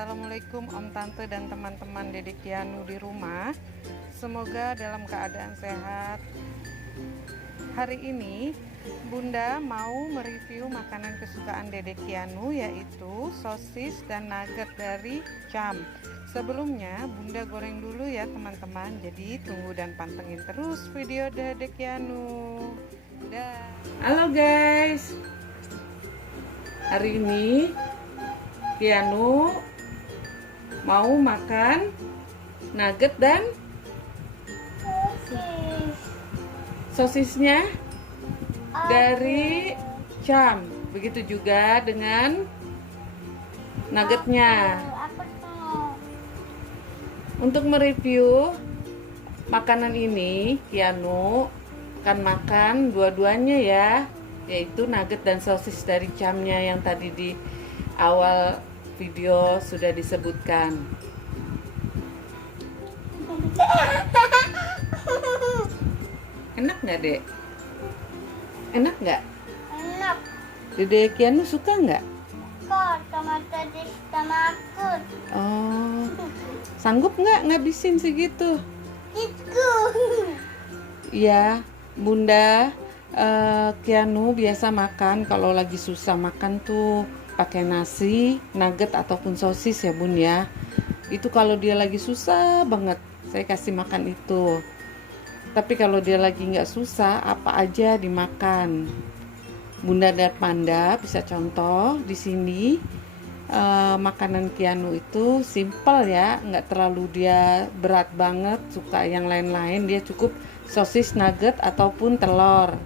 Assalamualaikum Om Tante dan teman-teman Dedek Kianu di rumah. Semoga dalam keadaan sehat. Hari ini Bunda mau mereview makanan kesukaan Dedek Kianu, yaitu sosis dan nugget dari Cham. Sebelumnya Bunda goreng dulu ya teman-teman. Jadi tunggu dan pantengin terus video Dedek Kianu. Halo guys, hari ini Kianu mau makan nugget dan sosisnya dari Cham. Begitu juga dengan nuggetnya. Untuk mereview makanan ini, Kianu akan makan dua-duanya ya, yaitu nugget dan sosis dari Chamnya yang tadi di awal video sudah disebutkan. Enak nggak, Dek? Enak nggak? Enak. Dedek Kianu suka nggak? Kok sama tadi sama aku? Oh, sanggup nggak ngabisin segitu? Itu. Iya, Bunda. Kianu biasa makan kalau lagi susah makan tuh pakai nasi, nugget ataupun sosis ya Bun ya. Itu kalau dia lagi susah banget saya kasih makan itu. Tapi kalau dia lagi nggak susah, apa aja dimakan. Bunda dan Panda bisa contoh di sini. Makanan Kianu itu simple ya, nggak terlalu dia berat banget. Suka yang lain-lain, dia cukup sosis, nugget ataupun telur.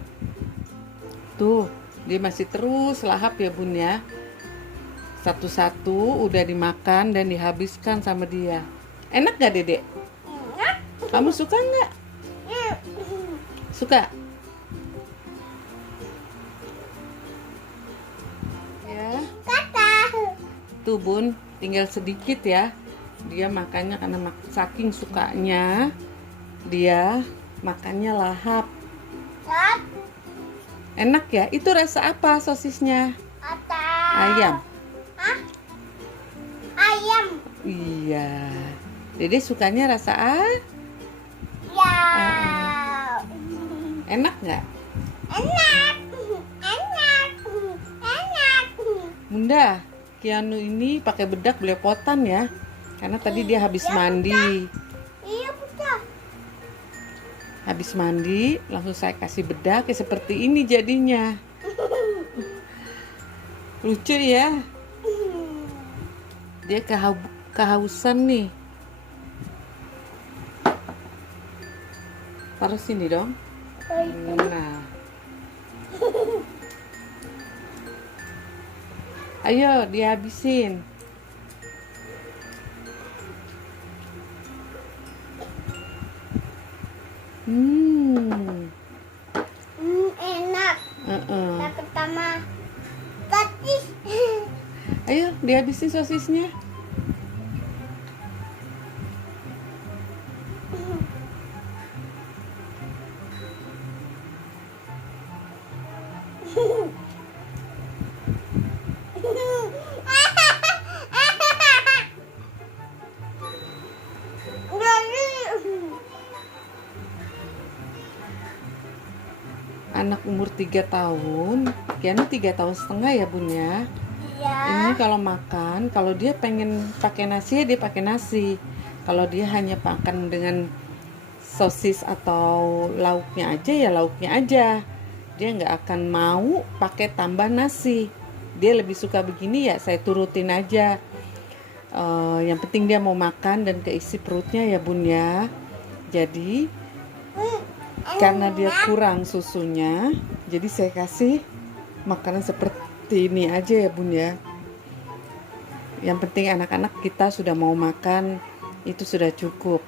Tuh, dia masih terus lahap ya Bun ya. Satu-satu udah dimakan dan dihabiskan sama dia. Enak gak Dedek? Enak. Kamu suka nggak? Suka? Ya. Kata. Tuh Bun, tinggal sedikit ya. Dia makannya karena saking sukanya, dia makannya lahap. Kata. Enak ya? Itu rasa apa sosisnya? Kata. Ayam. Hah? Ayam. Iya. Dede sukanya rasa Ya. enak nggak? Enak. Enak. Enak. Bunda, Kianu ini pakai bedak belepotan ya. Karena tadi dia habis mandi. Iya betul. Habis mandi, langsung saya kasih bedak ya seperti ini jadinya. Lucu ya. Dia kehausan nih. Taruh sini dong. Nah. Ayo dihabisin. Enak. Yang pertama sosis. Ayo dihabisin sosisnya. Anak umur 3 tahun, Kianu 3 tahun setengah ya Bun ya. Iya. Ini kalau makan, kalau dia pengen pakai nasi ya dia pakai nasi. Kalau dia hanya makan dengan sosis atau lauknya aja ya lauknya aja. Dia nggak akan mau pakai tambah nasi. Dia lebih suka begini ya saya turutin aja. Yang penting dia mau makan dan keisi perutnya ya Bun ya. Jadi karena dia kurang susunya, jadi saya kasih makanan seperti ini aja ya Bun ya. Yang penting anak-anak kita sudah mau makan, itu sudah cukup.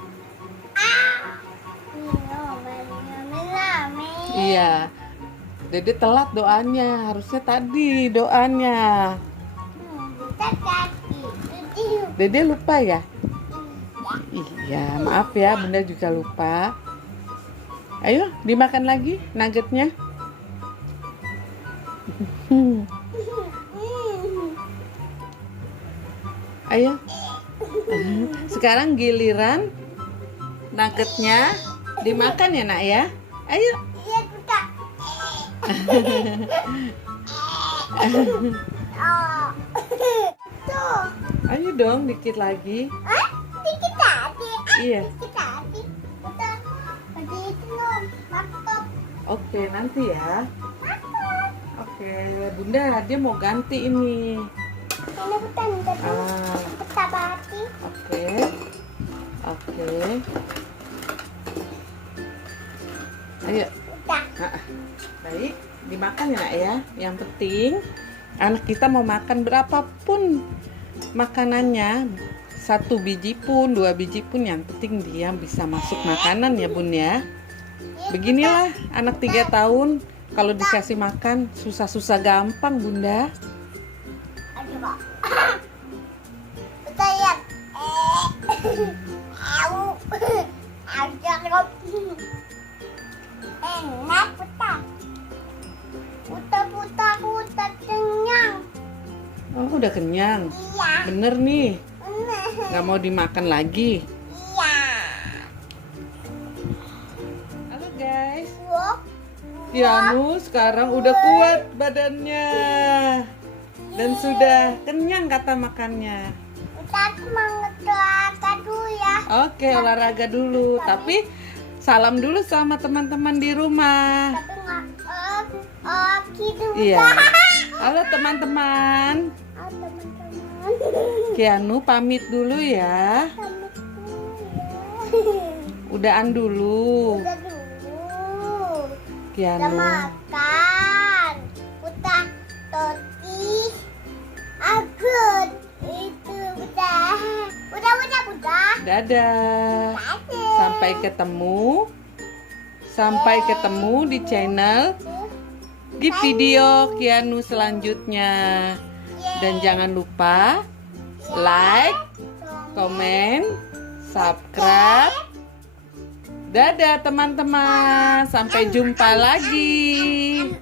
Iya, Dede telat doanya, harusnya tadi doanya. Dede lupa ya? Iya, maaf ya, Bunda juga lupa. Ayo dimakan lagi nuggetnya. Ayo. Sekarang giliran nuggetnya dimakan ya nak ya. Ayo. Iya buta. Oh. Tuh. Ayo dong dikit lagi. Ah, dikit tadi. Iya. Dikit tadi. Udah. Tadi itu loh. Laptop. Oke, nanti ya. Laptop. Oke, Bunda, dia mau ganti ini. Ini bukan tadi. Ah, Buta bati. oke. Oke. Ayo. Udah. Ah, baik, dimakan ya nak ya. Yang penting anak kita mau makan berapapun makanannya, 1 biji pun, 2 biji pun, yang penting dia bisa masuk makanan ya Bun ya. Beginilah anak 3 tahun kalau dikasih makan susah-susah gampang Bunda. Aduh, Kak. Kita lihat. Au. Ada kok. Enak, Buta. Buta kenyang. Oh, udah kenyang. Iya. Bener nih, Bener. nggak mau dimakan lagi. Iya. Halo guys, Wok. Kianu sekarang udah kuat badannya dan sudah kenyang kata makannya. Kita semangat olahraga dulu ya. Oke, olahraga dulu, tapi salam dulu sama teman-teman di rumah. Tapi nggak gitu. Iya. Halo teman-teman, Oh, teman-teman. Kianu pamit dulu ya. Pamit dulu ya. Udahan dulu, Udah dulu. Udah Kianu. makan. Udah toti. Agut. Itu udah. Udah. Dadah. Dadah. Sampai ketemu di channel di video Kianu selanjutnya. Dan jangan lupa like, komen, subscribe. Dadah teman-teman. Sampai jumpa lagi.